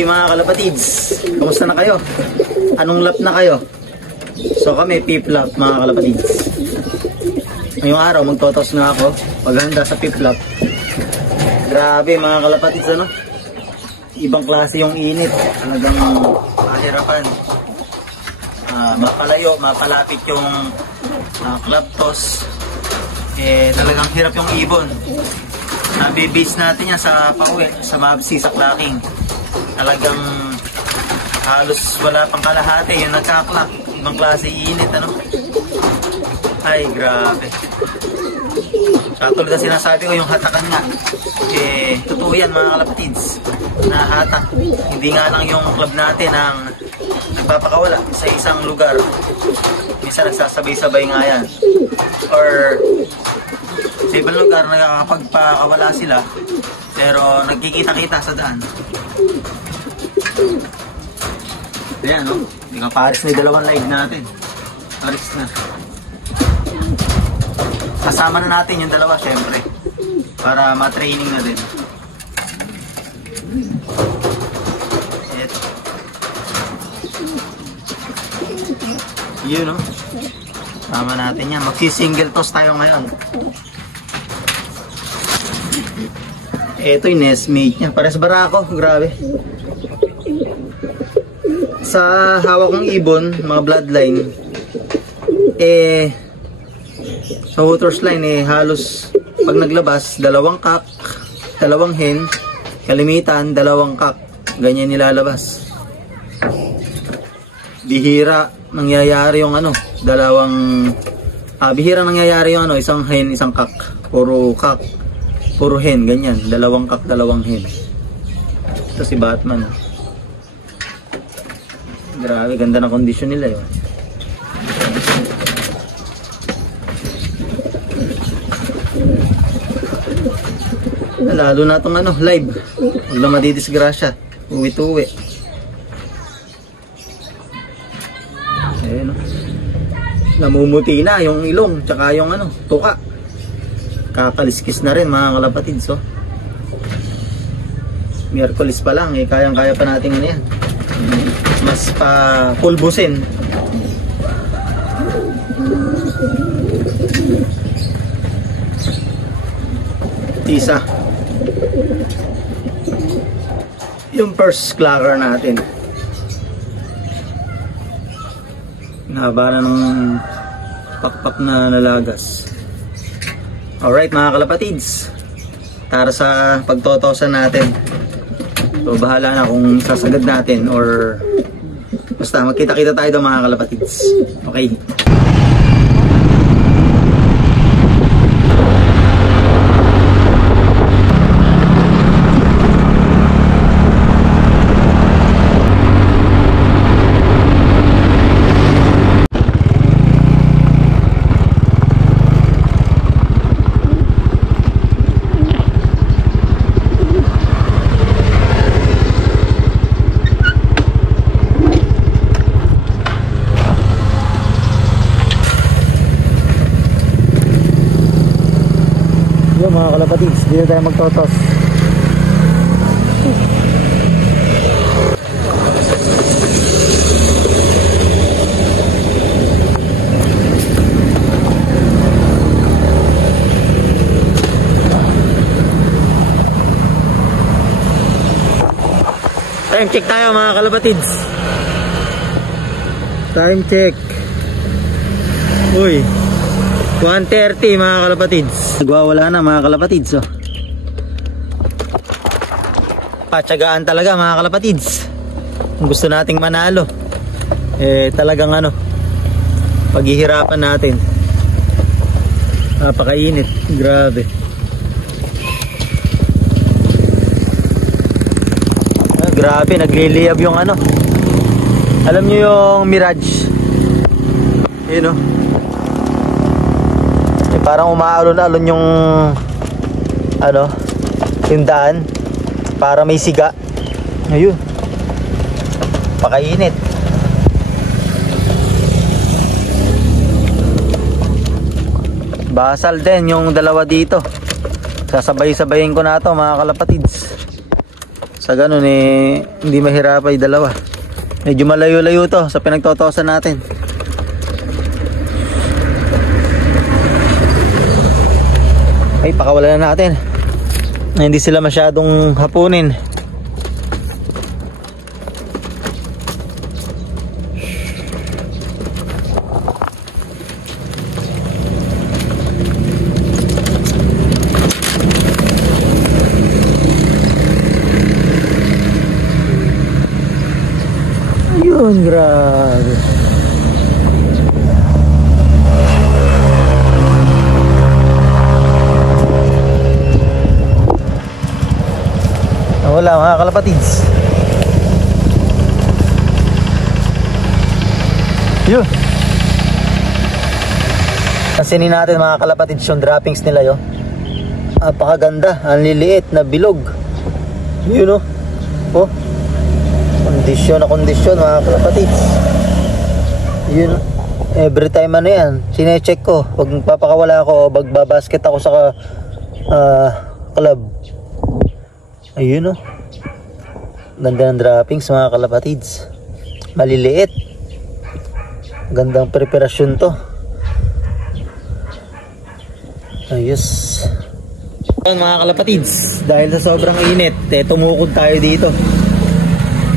Hey mga kalapatids, kamusta na kayo? Anong lap na kayo? So kami pip lap mga kalapatids. Ngayong araw magtotos na ako paghanda sa pip lap. Grabe mga kalapatids, ano? Ibang klase yung init, talagang mahirapan. Mapalayo, mapalapit yung club toss. Talagang hirap yung ibon. Nabibase natin yan sa pauwi, sa mabsi, sa clacking. Talagang halos wala pang kalahati yung nagka-clack. Ibang klase init, ano? Ay, grabe. Katulad na sinasabi ko, yung hatakan nga. Totoo yan mga kalapatids. Na hatak. Hindi nga lang yung club natin ang nagpapakawala sa isang lugar. Minsan nagsasabay-sabay nga yan. Or sa ibang lugar nakakapagpakawala sila pero nagkikita-kita sa daan. Ayan, no? Hindi ka pares na yung dalawang live natin. Pares na. Kasama na natin yung dalawa syempre para ma-training na din. Ito. Yun, no? Tama natin yan. Magsi-single toss tayo ngayon. Ito yung nestmate niya. Pares barako. Grabe. Sa hawak kong ibon, mga bloodline, sa Hooters line, halos pag naglabas, dalawang kak, dalawang hen, kalimitan, dalawang kak. Ganyan nilalabas. Bihira nangyayari yung ano, bihira nangyayari yung ano, isang hen, isang kak. Puro kak, puro hen, ganyan. Dalawang kak, dalawang hen. Ito si Batman. Grabe, ganda na kondisyon nila yun. Lalo na itong ano, live. Huwag na madidisgrasya. Uwi-tuwi. Ayan, no? Namumuti na yung ilong, tsaka yung ano, tuka. Kakaliskis na rin mga kalapatids, oh. Miyerkules pa lang, kayang-kaya pa natin ano yan. Mas pa pulbusin. Isa. Yung first clacker natin. Nahaba na ng pakpak na nalagas. Alright mga kalapatids, tara sa pagtotosan natin. So bahala na kung sasagad natin or basta magkita-kita tayo doon mga kalapatids. Okay. Mga kalapatids, dito tayo magtotos. Time check tayo mga kalapatids. Time check. Uy, 1:30 mga kalapatids. Nagwawala na mga kalapatids, oh. Patsagaan talaga mga kalapatids. Kung gusto nating manalo, talagang ano, paghihirapan natin. Napakainit, grabe. Grabe, nagliliyab yung ano. Alam nyo yung Mirage? Yun, oh. Parang umaalon-alon yung ano, yung daan. Para may siga. Ayun. Pakainit. Basal din yung dalawa dito. Sasabay-sabayin ko na to mga kalapatids. Sa ganun eh, hindi mahirap ay dalawa. Medyo malayo-layo to sa pinagtotosan natin. Ay, pakawalan na natin. Hindi sila masyadong hapunin. Ayun, grabe. Wala mga kalapatids. Yun. Pansinin natin mga kalapatids yung droppings nila yun. Napakaganda. Ang liliit na bilog. Yun o. Oh. Kondisyon na kondisyon mga kalapatids. Yun. Every time ano yan, sinecheck ko. Pag magpapakawala ako, magbabasket ako sa club. Ayun o. Ganda ng droppings mga kalapatids. Maliliit. Gandang preparasyon to. Ayos. Ayun mga kalapatids, dahil sa sobrang init, tumukod tayo dito.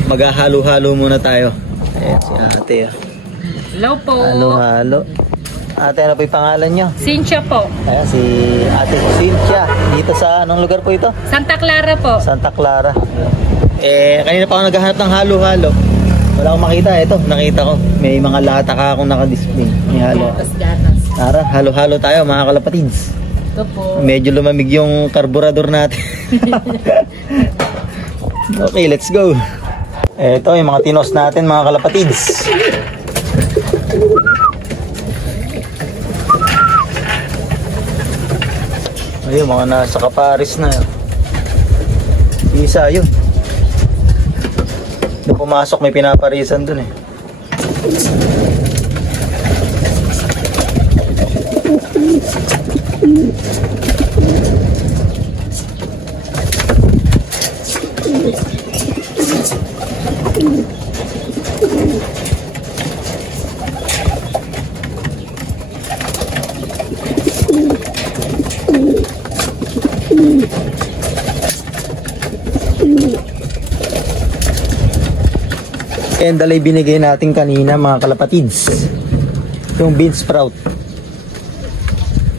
Maghahalo-halo muna tayo. Ayan si ate. Hello po. Halo-halo. Ate, ano po yung pangalan nyo? Cynthia po. Ayan si ate Cynthia. Dito sa anong lugar po ito? Santa Clara po. Santa Clara. Kanina pa ako naghahanap ng halo-halo. Wala akong makita. Ito, nakita ko. May mga lata ka akong naka-display. May halo. Gatas. Tara, halo-halo tayo mga kalapatids. Ito po. Medyo lumamig yung karburador natin. Okay, let's go. Ito yung mga tinos natin mga kalapatids. Ayun, mga nasa kaparis na. Isa yun. Doon pumasok, may pinaparisan dun eh. Yan dalay binigay natin kanina mga kalapatids, yung bean sprout.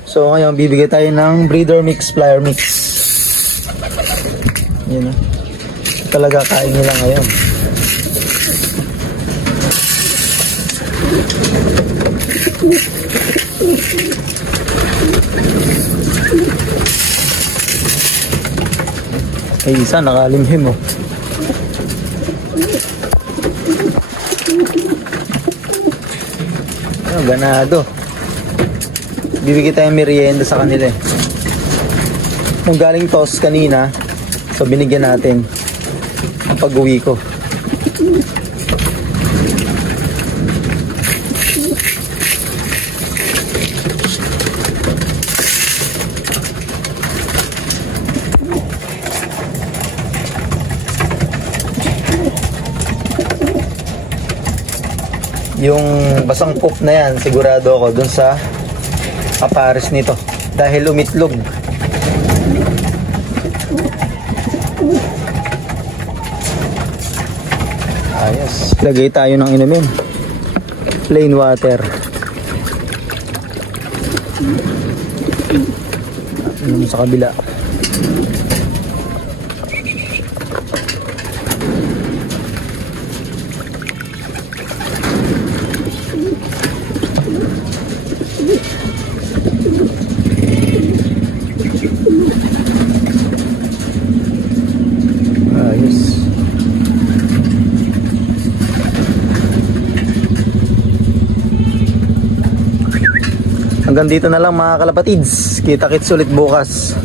So ngayon bibigay tayo ng breeder mix, flyer mix. Yan o. Talaga kain nila ngayon. Ay, isa nakalimhim o. Ganado. Bibigyan tayong merienda sa kanila eh. Kung galing toss kanina, so binigyan natin ang pag-uwi ko. Yung basang poop na yan, sigurado ako dun sa kapares nito dahil umitlog. Ayos. Lagay tayo ng inumin. Plain water. Inumin sa kabila. Hanggang dito na lang mga kalapatids. Kita-kits ulit bukas.